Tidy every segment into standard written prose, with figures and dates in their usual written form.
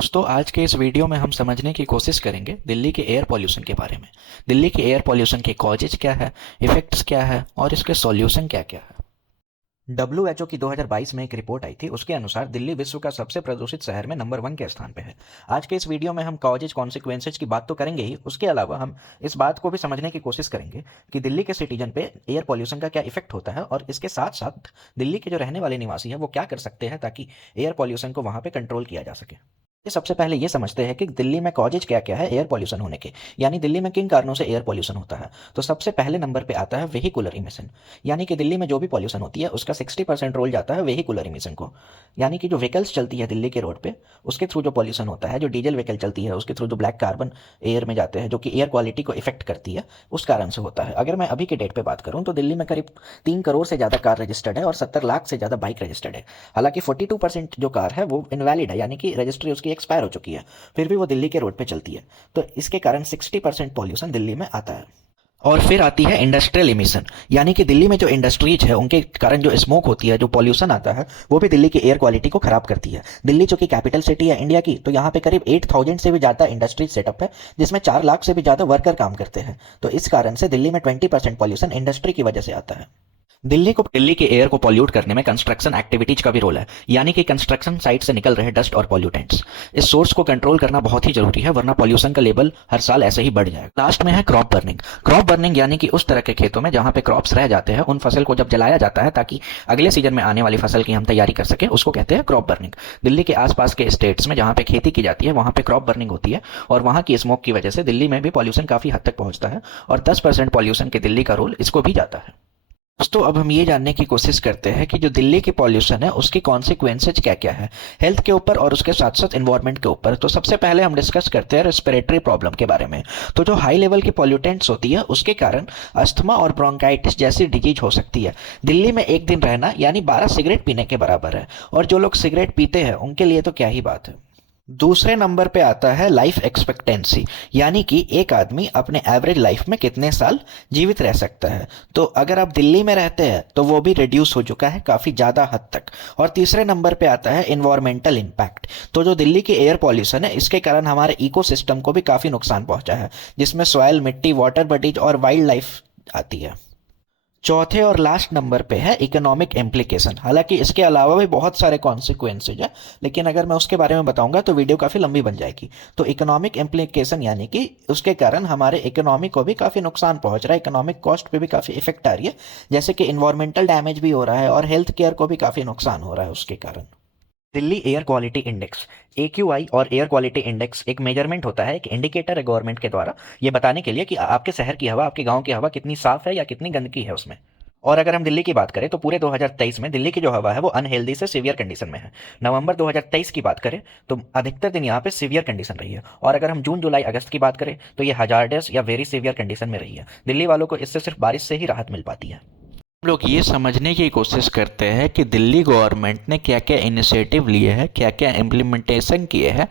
दोस्तों आज के इस वीडियो में हम समझने की कोशिश करेंगे दिल्ली के एयर पॉल्यूशन के बारे में। दिल्ली के एयर पॉल्यूशन के कॉजेज क्या है, इफेक्ट्स क्या है और इसके सॉल्यूशन क्या क्या है। WHO की 2022 में एक रिपोर्ट आई थी। उसके अनुसार दिल्ली विश्व का सबसे प्रदूषित शहर में नंबर 1 के स्थान पे है। आज के इस वीडियो में हम कॉजेज कॉन्सिक्वेंसेज की बात तो करेंगे ही, उसके अलावा हम इस बात को भी समझने की कोशिश करेंगे कि दिल्ली के सिटीजन पे एयर पॉल्यूशन का क्या इफेक्ट होता है और इसके साथ साथ दिल्ली के जो रहने वाले निवासी हैं वो क्या कर सकते हैं ताकि एयर पॉल्यूशन को वहाँ पे कंट्रोल किया जा सके। ये सबसे पहले ये समझते हैं कि दिल्ली में कॉजेज क्या क्या है एयर पॉल्यूशन होने के, यानी दिल्ली में किन कारणों से एयर पॉल्यूशन होता है। तो सबसे पहले नंबर पे आता है वेहिकुलर इमिशन, यानी कि दिल्ली में जो भी पॉल्यूशन होती है उसका 60% रोल जाता है वेहिकुलर इमिशन को। यानी कि जो व्हीकल्स चलती है दिल्ली के रोड पे उसके थ्रू जो पॉल्यूशन होता है, जो डीजल व्हीकल चलती है उसके थ्रू जो ब्लैक कार्बन एयर में जाते हैं जो कि एयर क्वालिटी को इफेक्ट करती है, उस कारण से होता है। अगर मैं अभी के डेट पे बात करूँ तो दिल्ली में करीब 3 करोड़ से ज़्यादा कार रजिस्टर्ड है और 70 लाख से ज़्यादा बाइक रजिस्टर्ड है। हालांकि 42% जो कार है वो इनवैलिड है, यानी कि रजिस्ट्री उसकी एक्सपायर हो चुकी है, फिर भी वो दिल्ली के रोड पे चलती है। तो इसके कारण 60% पॉल्यूशन दिल्ली में आता है। और फिर आती है इंडस्ट्रियल इमिशन, यानी कि दिल्ली में जो इंडस्ट्रीज है उनके कारण जो स्मोक होती है, जो पॉल्यूशन आता है, वो भी दिल्ली की एयर क्वालिटी को खराब करती है। दिल्ली जो कि कैपिटल सिटी है इंडिया की, तो यहाँ पे करीब 8,000 से भी ज़्यादा इंडस्ट्रीज सेटअप है, जिसमें 4 लाख से भी ज़्यादा वर्कर काम करते हैं। तो इस कारण से दिल्ली में 20% पॉल्यूशन इंडस्ट्री की वजह से आता है। दिल्ली के एयर को पॉल्यूट करने में कंस्ट्रक्शन एक्टिविटीज का भी रोल है, यानी कि कंस्ट्रक्शन साइट से निकल रहे डस्ट और पॉल्यूटेंट्स। इस सोर्स को कंट्रोल करना बहुत ही जरूरी है, वरना पॉल्यूशन का लेवल हर साल ऐसे ही बढ़ जाएगा। लास्ट में है क्रॉप बर्निंग। क्रॉप बर्निंग यानी कि उस तरह के खेतों में जहां पे क्रॉप्स रह जाते हैं, उन फसल को जब जलाया जाता है ताकि अगले सीजन में आने वाली फसल की हम तैयारी कर सकें, उसको कहते हैं क्रॉप बर्निंग। दिल्ली के आसपास के स्टेट्स में जहां पे खेती की जाती है वहां पे क्रॉप बर्निंग होती है, और वहां की स्मोक की वजह से दिल्ली में भी पॉल्यूशन काफी हद तक पहुंचता है, और 10% पॉल्यूशन के दिल्ली का रोल इसको भी जाता है। दोस्तों अब हम ये जानने की कोशिश करते हैं कि जो दिल्ली की पॉल्यूशन है उसकी कॉन्सिक्वेंसेज क्या क्या है, हेल्थ के ऊपर और उसके साथ साथ एनवायरनमेंट के ऊपर। तो सबसे पहले हम डिस्कस करते हैं रेस्पिरेटरी प्रॉब्लम के बारे में। तो जो हाई लेवल की पॉल्यूटेंट्स होती है उसके कारण अस्थमा और ब्रोंकाइटिस जैसी डिजीज हो सकती है। दिल्ली में एक दिन रहना यानी 12 सिगरेट पीने के बराबर है, और जो लोग सिगरेट पीते हैं उनके लिए तो क्या ही बात है। दूसरे नंबर पे आता है लाइफ एक्सपेक्टेंसी, यानी कि एक आदमी अपने एवरेज लाइफ में कितने साल जीवित रह सकता है। तो अगर आप दिल्ली में रहते हैं तो वो भी रिड्यूस हो चुका है काफ़ी ज़्यादा हद तक। और तीसरे नंबर पे आता है इन्वायरमेंटल इम्पैक्ट। तो जो दिल्ली की एयर पॉल्यूशन है इसके कारण हमारे इकोसिस्टम को भी काफ़ी नुकसान पहुंचा है, जिसमें सॉयल, मिट्टी, वाटर बॉडीज और वाइल्ड लाइफ आती है। चौथे और लास्ट नंबर पे है इकोनॉमिक इम्प्लीकेशन। हालांकि इसके अलावा भी बहुत सारे कॉन्सिक्वेंसेज है, लेकिन अगर मैं उसके बारे में बताऊंगा तो वीडियो काफ़ी लंबी बन जाएगी। तो इकोनॉमिक इम्प्लीकेशन यानी कि उसके कारण हमारे इकोनॉमी को भी काफ़ी नुकसान पहुंच रहा है, इकोनॉमिक कॉस्ट पे भी काफ़ी इफेक्ट आ रही है, जैसे कि इन्वायरमेंटल डैमेज भी हो रहा है और हेल्थ केयर को भी काफ़ी नुकसान हो रहा है उसके कारण। Delhi air quality index, AQI और एयर क्वालिटी इंडेक्स एक मेजरमेंट होता है, एक इंडिकेटर है गवर्नमेंट के द्वारा, ये बताने के लिए कि आपके शहर की हवा, आपके गांव की हवा कितनी साफ है या कितनी गंदगी है उसमें। और अगर हम दिल्ली की बात करें तो पूरे 2023 में दिल्ली की जो हवा है वो अनहेल्दी से सीवियर कंडीशन में है। नवंबर 2023 की बात करें तो अधिकतर दिन यहाँ पे सीवियर कंडीशन रही है, और अगर हम जून जुलाई अगस्त की बात करें तो ये हजार्डस या वेरी सीवियर कंडीशन में रही है। दिल्ली वालों को इससे सिर्फ बारिश से ही राहत मिल पाती है। हम लोग ये समझने की कोशिश करते हैं कि दिल्ली गवर्नमेंट ने क्या क्या इनिशिएटिव लिए हैं, क्या क्या इम्प्लीमेंटेशन किए हैं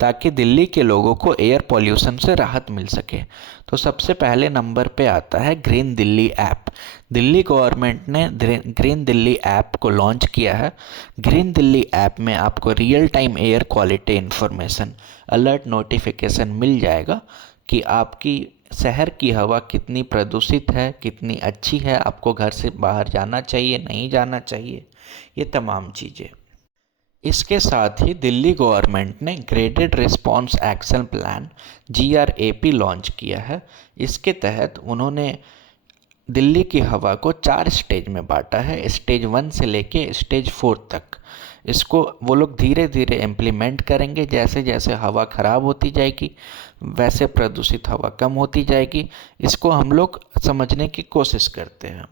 ताकि दिल्ली के लोगों को एयर पॉल्यूशन से राहत मिल सके। तो सबसे पहले नंबर पे आता है green Delhi app. Delhi government ने ग्रीन दिल्ली ऐप को लॉन्च किया है। ग्रीन दिल्ली ऐप में आपको real time air quality information, alert notification मिल जाएगा कि आपकी शहर की हवा कितनी प्रदूषित है, कितनी अच्छी है, आपको घर से बाहर जाना चाहिए, नहीं जाना चाहिए, ये तमाम चीज़ें। इसके साथ ही दिल्ली गवर्नमेंट ने graded response action plan GRAP launch किया है। इसके तहत उन्होंने दिल्ली की हवा को 4 स्टेज में बांटा है, स्टेज 1 से लेके स्टेज 4 तक। इसको वो लोग धीरे धीरे इम्प्लीमेंट करेंगे, जैसे जैसे हवा ख़राब होती जाएगी वैसे प्रदूषित हवा कम होती जाएगी। इसको हम लोग समझने की कोशिश करते हैं।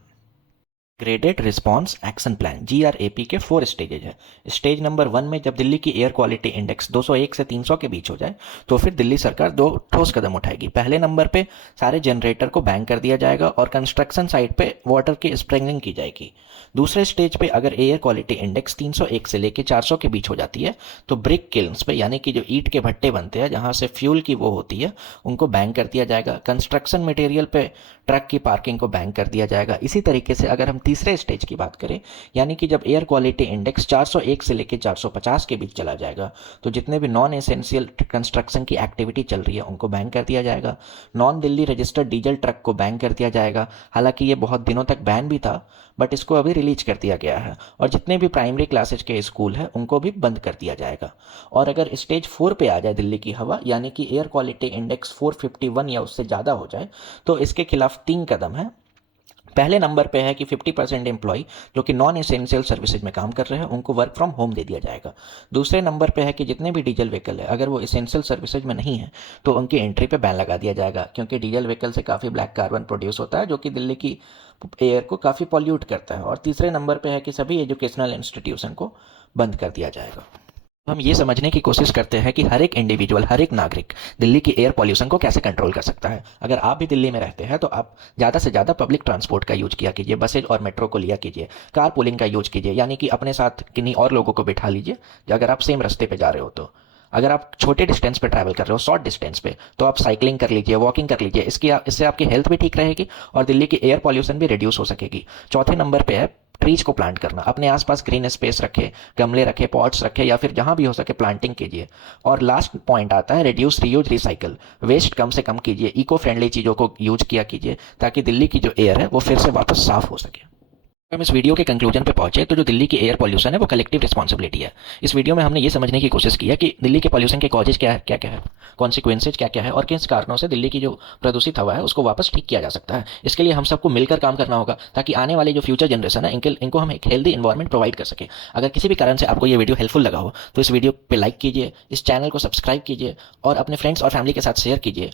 Graded response action plan GRAP के 4 स्टेजेज है। स्टेज नंबर 1 में जब दिल्ली की एयर क्वालिटी इंडेक्स 201 से 300 के बीच हो जाए तो फिर दिल्ली सरकार 2 ठोस कदम उठाएगी। पहले नंबर पे सारे जनरेटर को बैन कर दिया जाएगा और कंस्ट्रक्शन साइट पे वाटर की स्प्रिंकलिंग की जाएगी। दूसरे स्टेज पे अगर एयर क्वालिटी इंडेक्स 301 से लेकर 400 के बीच हो जाती है तो ब्रिक किल्न्स पे, यानी कि जो ईंट के भट्टे बनते हैं जहाँ से फ्यूल की वो होती है, उनको बैन कर दिया जाएगा। कंस्ट्रक्शन मटेरियल पे ट्रक की पार्किंग को बैन कर दिया जाएगा। इसी तरीके से अगर हम तीसरे स्टेज की बात करें, यानी कि जब एयर क्वालिटी इंडेक्स 401 से लेकर 450 के बीच चला जाएगा, तो जितने भी नॉन एसेंशियल कंस्ट्रक्शन की एक्टिविटी चल रही है उनको बैन कर दिया जाएगा। Non Delhi registered diesel truck को बैन कर दिया जाएगा। हालांकि ये बहुत दिनों तक बैन भी था, बट इसको अभी रिलीज कर दिया गया है। और जितने भी प्राइमरी क्लासेज के स्कूल हैं उनको भी बंद कर दिया जाएगा। और अगर स्टेज 4 पे आ जाए दिल्ली की हवा, यानी कि एयर क्वालिटी इंडेक्स 451 या उससे ज़्यादा हो जाए, तो इसके खिलाफ 3 कदम है। पहले नंबर पे है कि 50% एम्प्लॉय जो कि नॉन एसेंशियल सर्विसेज में काम कर रहे हैं उनको वर्क फ्रॉम होम दे दिया जाएगा। दूसरे नंबर पे है कि जितने भी डीजल व्हीकल है अगर वो एसेंशियल सर्विसेज में नहीं है तो उनकी एंट्री पे बैन लगा दिया जाएगा, क्योंकि डीजल व्हीकल से काफ़ी ब्लैक कार्बन प्रोड्यूस होता है जो कि दिल्ली की एयर को काफ़ी पॉल्यूट करता है। और तीसरे नंबर पे है कि सभी एजुकेशनल इंस्टीट्यूशन को बंद कर दिया जाएगा। हम ये समझने की कोशिश करते हैं कि हर एक इंडिविजुअल, हर एक नागरिक दिल्ली की एयर पॉल्यूशन को कैसे कंट्रोल कर सकता है। अगर आप भी दिल्ली में रहते हैं तो आप ज़्यादा से ज़्यादा पब्लिक ट्रांसपोर्ट का यूज किया कीजिए, बसेज और मेट्रो को लिया कीजिए, कार पूलिंग का यूज कीजिए, यानी कि अपने साथ किन्हीं और लोगों को बिठा लीजिए अगर आप सेम रास्ते पे जा रहे हो तो। अगर आप छोटे डिस्टेंस पे ट्रैवल कर रहे हो, शॉर्ट डिस्टेंस पे, तो आप साइकिलिंग कर लीजिए, वॉकिंग कर लीजिए। इससे आपकी हेल्थ भी ठीक रहेगी और दिल्ली की एयर पॉल्यूशन भी रिड्यूस हो सकेगी। चौथे नंबर पे है ट्रीज को प्लांट करना। अपने आसपास ग्रीन स्पेस रखे, गमले रखे, पॉट्स रखे, या फिर जहां भी हो सके प्लांटिंग कीजिए। और लास्ट पॉइंट आता है रिड्यूस, रीयूज, रिसाइकल। वेस्ट कम से कम कीजिए, इको फ्रेंडली चीज़ों को यूज किया कीजिए ताकि दिल्ली की जो एयर है वो फिर से वापस साफ हो सके। हम इस वीडियो के कंक्लूजन पे पहुंचे तो जो दिल्ली की एयर पॉल्यूशन है वो कलेक्टिव रिस्पॉन्सिबिलिटी है। इस वीडियो में हमने ये समझने की कोशिश की है कि दिल्ली के पॉल्यूशन के कॉजेज क्या है, क्या है, कॉन्सिक्वेंसेज क्या है और किस कारणों से दिल्ली की जो प्रदूषित हवा है उसको वापस ठीक किया जा सकता है। इसके लिए हम सबको मिलकर काम करना होगा ताकि आने वाली जो फ्यूचर जनरेशन है इनको हम एक हेल्दी इन्वायरमेंट प्रोवाइड कर सके। अगर किसी भी कारण से आपको ये वीडियो हेल्पफुल लगा हो तो इस वीडियो पे लाइक कीजिए, इस चैनल को सब्सक्राइब कीजिए और अपने फ्रेंड्स और फैमिली के साथ शेयर कीजिए।